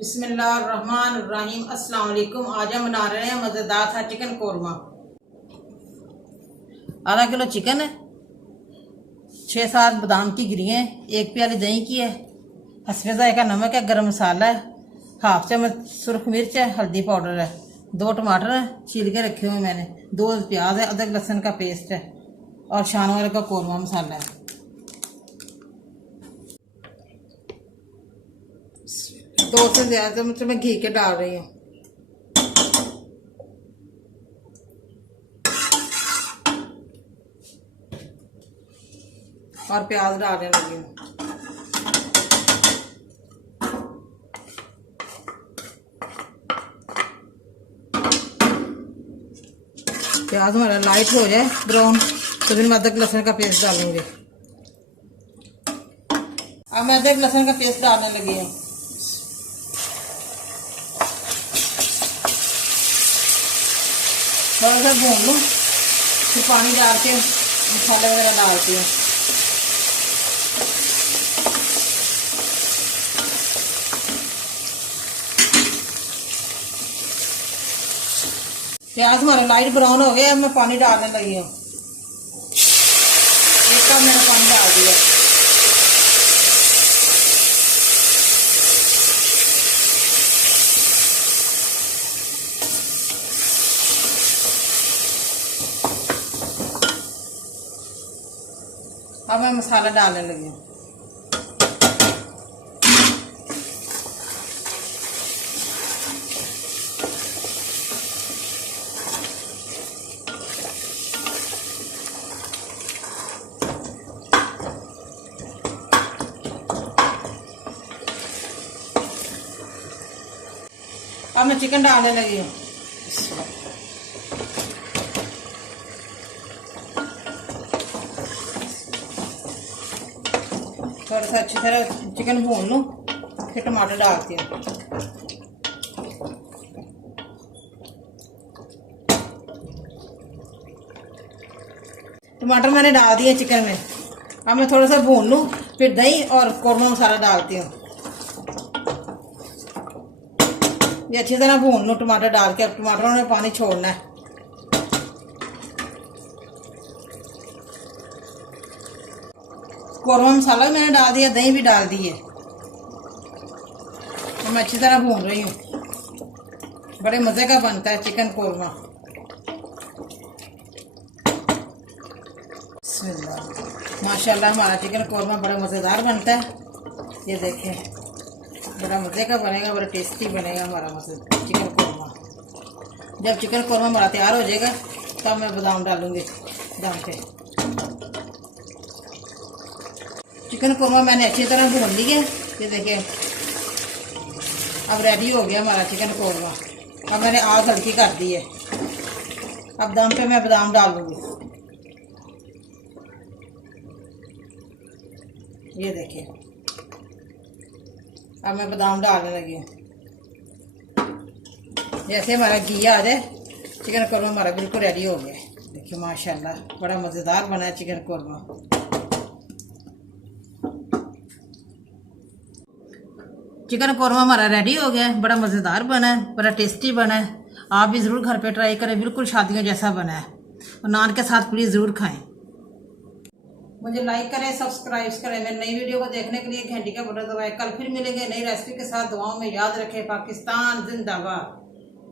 बिस्मिल्लाहिर्रहमानिर्रहीम। अस्सलाम वालेकुम। आज हम बना रहे हैं मज़ेदार सा चिकन कोरमा। आधा किलो चिकन है, 6-7 बादाम की गिरी है, 1 प्याली दही की है, हस्बे ज़ायका नमक है, गरम मसाला है, 1/2 चम्मच सुरख मिर्च है, हल्दी पाउडर है, 2 टमाटर है छील के रखे हुए मैंने, 2 प्याज है, अदरक लहसुन का पेस्ट है और शानवार का कोरमा मसाला है। दो से ज्यादा चम्मच मैं घी के डाल रही हूँ। और प्याज डालने लगी हूँ। प्याज हमारा लाइट हो जाए ब्राउन तो फिर मैं अदरक लहसुन का पेस्ट डालूंगी। अब मैं अदरक लहसुन का पेस्ट डालने लगी हूँ। थोड़ा सा भून लूँ, फिर पानी डाल के मसाले वगैरह डालती हूँ। प्याज हमारे लाइट ब्राउन हो गए, अब मैं पानी डालने लगी हूँ। 1 कप मैंने पानी डाल दिया। अब मैं मसाला डालने लगी हूँ। अब मैं चिकन डालने लगी हूँ। थोड़ा सा अच्छी तरह चिकन भून लूँ, फिर टमाटर डालती हूँ। टमाटर मैंने डाल दिए चिकन में। अब मैं थोड़ा सा भून लूँ, फिर दही और कोरमा मसाला डालती हूँ। ये अच्छी तरह भून लूँ टमाटर डाल के। अब टमाटरों में पानी छोड़ना है। कोरमा मसाला भी मैंने डाल दिया, दही भी डाल दी है। तो मैं अच्छी तरह भून रही हूँ। बड़े मज़े का बनता है चिकन कोरमा। माशाल्लाह हमारा चिकन कोरमा बड़ा मज़ेदार बनता है। ये देखें, बड़ा मज़े का बनेगा, बड़ा टेस्टी बनेगा हमारा चिकन कोरमा। जब चिकन कोरमा हमारा तैयार हो जाएगा तब मैं बादाम डालूँगी दम पे। चिकन कोरमा मैंने अच्छी तरह भून लिया। ये देखिए, अब रेडी हो गया हमारा चिकन कोरमा। अब मैंने आग हल्की कर दी है। अब दम पे मैं बादाम डालूँगी। ये देखिए, अब मैं बादाम डालने लगी हूँ। जैसे हमारा घी आ जाए, चिकन कोरमा हमारा बिल्कुल रेडी हो गया। देखिए माशाल्लाह बड़ा मज़ेदार बना है चिकन कोरमा। चिकन कोरमा हमारा रेडी हो गया है, बड़ा मज़ेदार बना है, बड़ा टेस्टी बना है। आप भी ज़रूर घर पे ट्राई करें, बिल्कुल शादियों जैसा बना है। और नान के साथ प्लीज़ ज़रूर खाएं। मुझे लाइक करें, सब्सक्राइब करें। मेरी नई वीडियो को देखने के लिए घंटी का बटन दबाएं। कल फिर मिलेंगे नई रेसिपी के साथ। दुआओं में याद रखें। पाकिस्तान जिंदाबाद।